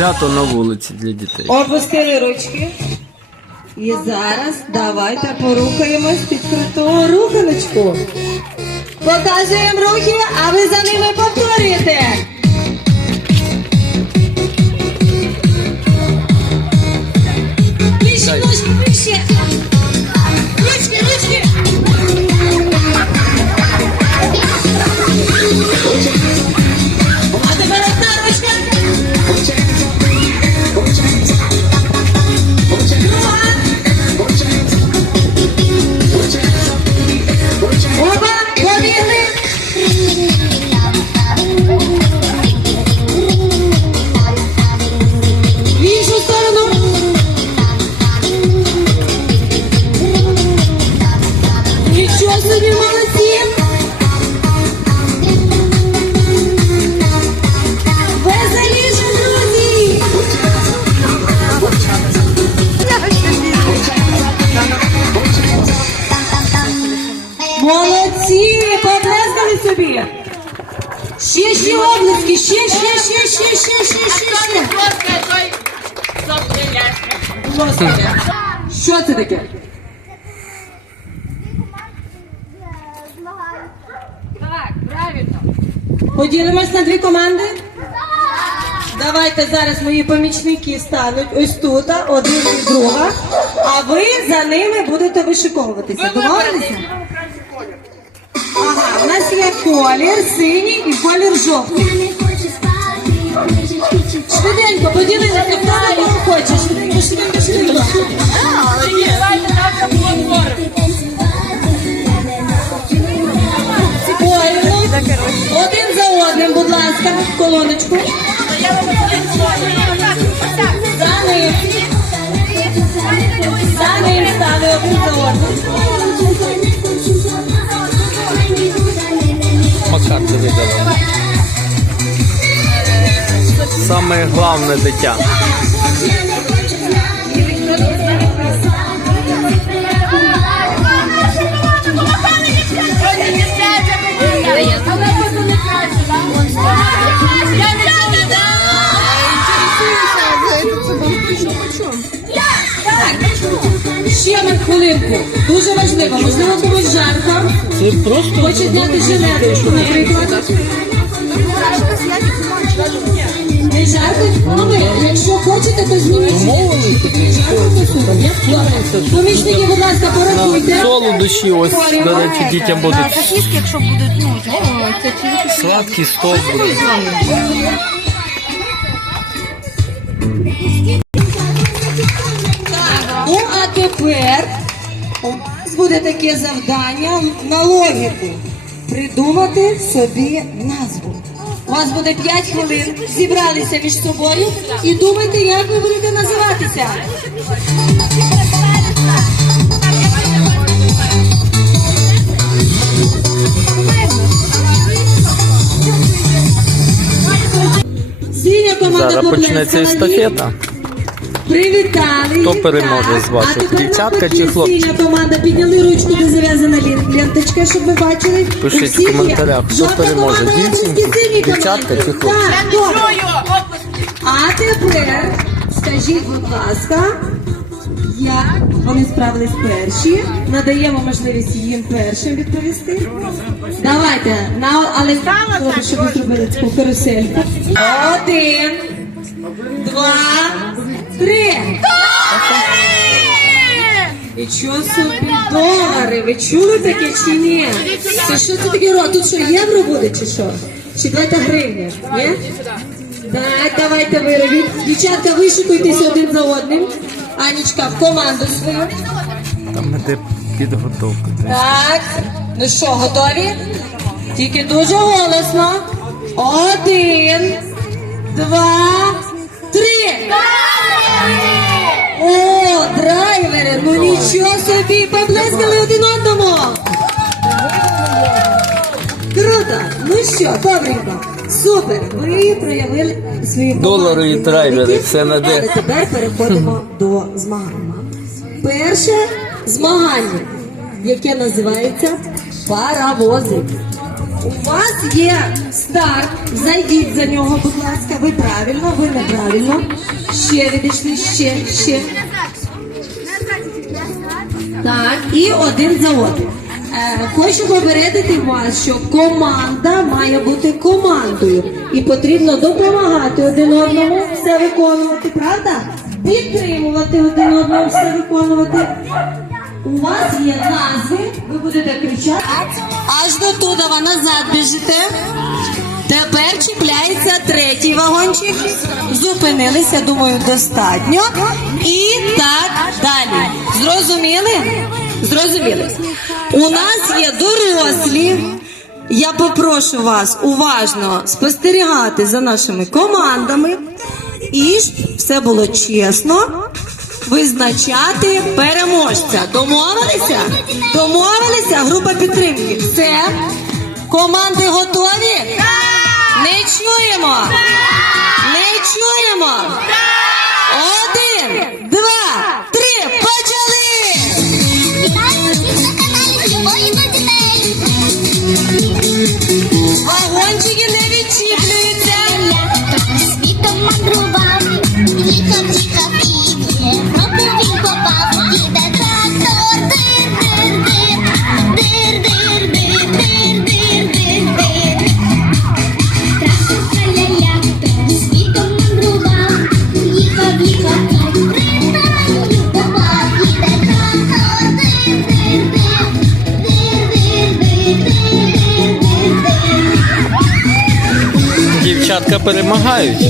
Свято на вулиці для дітей. Опустили ручки. І зараз давайте порухаємось під круту руханочку. Показуємо рухи, а ви за ними повторюєте. Ще, ще облески, ще, ще, ще, ще, ще, ще, ще, ще. Ласка. Що це таке? Так, правильно. Поділимось на дві команди? Давайте зараз мої помічники стануть ось тут, один і друга, а ви за ними будете вишиковуватися. Домовилися? Ага, у нас є колір синій і колір жовтий. Швиденько, поділися, хто на кого хоче. Один за одним, будь ласка, колоночку. За ним. За ним стали один за одним. Так, диви. Саме головне дитя. Хвилинку. Дуже важливо. Можливо, комусь жарко. Це просто Хоче зняти жилеточку, наприклад. Не жарко? Ну, якщо хочете, то зніміть. Домовились? Жарко, то супер. Добре. Помічники, будь ласка, порахуйте. солодощі, ось, до речі, дітям будуть. Сосиски, якщо будуть, ну, Сладкий стол буде. Ну, а тепер у нас буде таке завдання на логіку. Придумати собі назву. У вас буде 5 хвилин, зібралися між собою і думайте, як ви будете називатися. Зараз почнеться естафета. Привітали. Хто переможе з ваших, дівчатка чи хлопчик? Синя команда підняли ручку, де зав'язана ленточка, щоб ви бачили. Пишіть в коментарях, хто Жовта переможе, дівчинки, дівчатка чи хлопчик? А тепер скажіть, будь ласка, як вони справились перші? Надаємо можливість їм першим відповісти. Давайте, на, але щоб ви зробили таку карусельку. Один, два, три. І що собі долари? Ви чули таке чи ні? Це що це таке ро? Тут що євро буде чи що? Чи давайте гривня? Ні? Так, давайте ви робіть. Дівчатка, вишикуйтеся один за одним. Анічка, в команду свою. Там іде підготовка. Так, ну що, готові? Тільки дуже голосно. Один, два, три. О, драйвери, ну нічого собі, поплескали один одному. Круто. Ну що, добренько. Супер. Ви проявили свої Долари і драйвери, це не де. Але тепер переходимо до змагання. Перше змагання, яке називається паровозик. У вас є старт. Зайдіть за нього, будь ласка. Ви правильно, ви неправильно. Ще відійшли, ще, ще. Так, і один за одним. Е, хочу попередити вас, що команда має бути командою. І потрібно допомагати один одному все виконувати, правда? Підтримувати один одного все виконувати. У вас є назви, ви будете кричати. Аж до Тудова назад біжите. Тепер чіпляється третій вагончик. Зупинилися, думаю, достатньо. І так далі. Зрозуміли? Зрозуміли. У нас є дорослі. Я попрошу вас уважно спостерігати за нашими командами. І ж все було чесно. Визначати переможця. Домовилися? Домовилися? Група підтримки. Все. Команди готові? Не чуємо. Перемагають.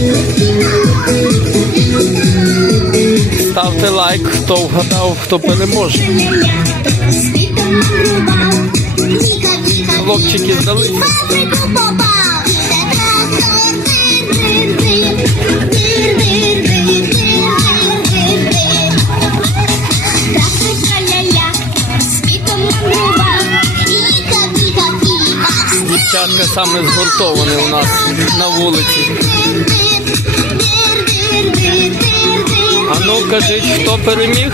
Ставте лайк, хто вгадав, хто переможе. Хлопчики здалися. Їхав. Саме згуртовані у нас на вулиці. А ну кажіть, хто переміг?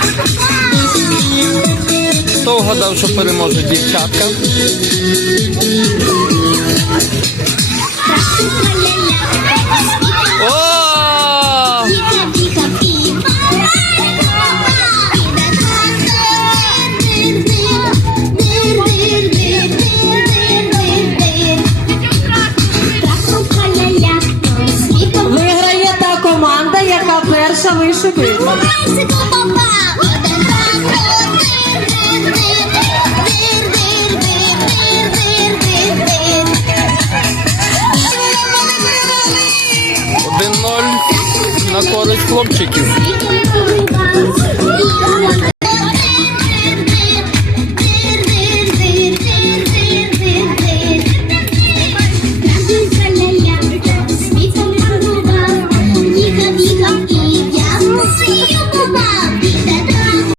Хто вгадав, що переможе дівчатка? Chicken.